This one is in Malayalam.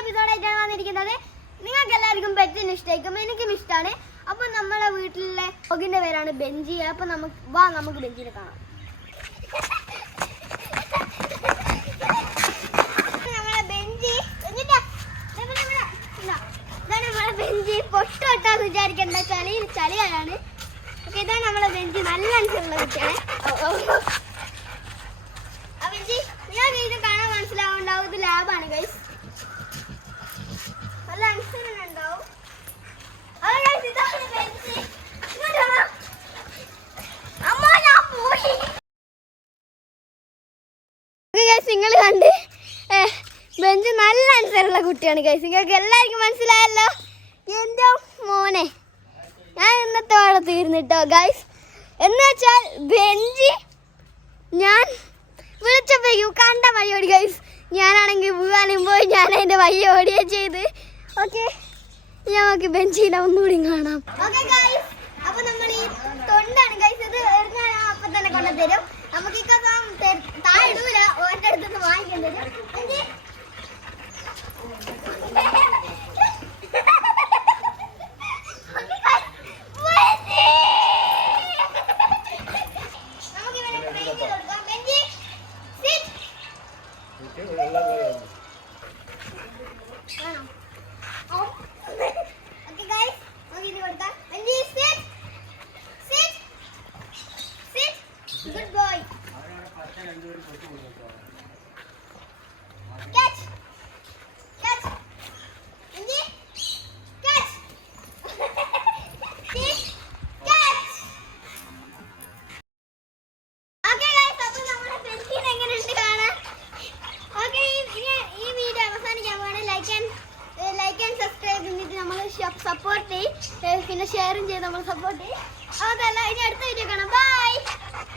എപ്പിസോഡായിട്ടാണ് വന്നിരിക്കുന്നത്. നിങ്ങൾക്ക് എല്ലാവർക്കും പെറ്റിന് ഇഷ്ടമായിരിക്കും, എനിക്കും ഇഷ്ടമാണ്. അപ്പോൾ നമ്മളെ വീട്ടിലെ ഡോഗിൻ്റെ പേരാണ് ബെഞ്ചി. അപ്പോൾ നമുക്ക് ബെഞ്ചിനെ കാണാം. നമ്മളെ ബെഞ്ചി ഇതാണ് നമ്മളെ ബെഞ്ചി. പൊട്ടോട്ടാന്ന് വിചാരിക്കേണ്ട, ചളിയാണ്. ഓക്കെ, ഇതാണ് നമ്മളെ ബെഞ്ചി. നല്ല അനുസരിച്ചുള്ള കുട്ടിയാണ്. ബെഞ്ചി നിങ്ങൾക്ക് ഇത് കാണാൻ മനസ്സിലാവുണ്ടാവും, ഇത് ലാബാണ് ഗൈസ്. നല്ല അനുസരണം ഉണ്ടാവും. നിങ്ങൾ കണ്ട് ബെഞ്ച് നല്ല അനുസരമുള്ള കുട്ടിയാണ് ഗൈസ്. നിങ്ങൾക്ക് എല്ലാവർക്കും മനസ്സിലായല്ലോ. എൻ്റെ മോനെ ഞാൻ ഇന്നത്തോടെ തീർന്നിട്ടോ ഗൈസ്. എന്ന് വെച്ചാൽ ബെഞ്ച് ഞാൻ വിളിച്ചപ്പോഴേക്കും കണ്ട വഴി ഓടി ഗൈസ്. ഞാനാണെങ്കിൽ വീഴാനും പോയി, ഞാൻ അതിൻ്റെ വഴി ഓടുകയും ചെയ്ത്. ഓക്കെ, നമുക്ക് ബെഞ്ചിനെ ഒന്നുകൂടി കാണാം. ഓക്കെ ഗൈസ്, അപ്പോൾ നമ്മൾ ഈ തൊണ്ടാണ് ഗൈസ്, ഇത് എറിഞ്ഞാൽ അപ്പം തന്നെ കൊണ്ടുതരും. നമുക്ക് ഈ താഴെ ഇടൂല, ഓൻ്റെ അടുത്തുനിന്ന് വാങ്ങിക്കേണ്ടി വരും. Good boy. Catch. Catch. Anji. Catch. Catch. Okay guys, അപ്പോൾ നമ്മുടെ പെൻസിൽ എങ്ങനെ ഉണ്ട് കാണാൻ. ഓക്കേ, ഈ വീഡിയോ അവസാനിക്കാൻ പോവാണ്. ലൈക്ക് ആൻഡ് സബ്സ്ക്രൈബ് ചെയ്തിട്ട് നമ്മൾ സപ്പോർട്ട് ചെയ്യും, പിന്നെ ഷെയറും ചെയ്ത് നമ്മൾ സപ്പോർട്ട് ചെയ്യും. അതല്ല, ഇനി അടുത്ത വീഡിയോ കാണാം. ബൈ.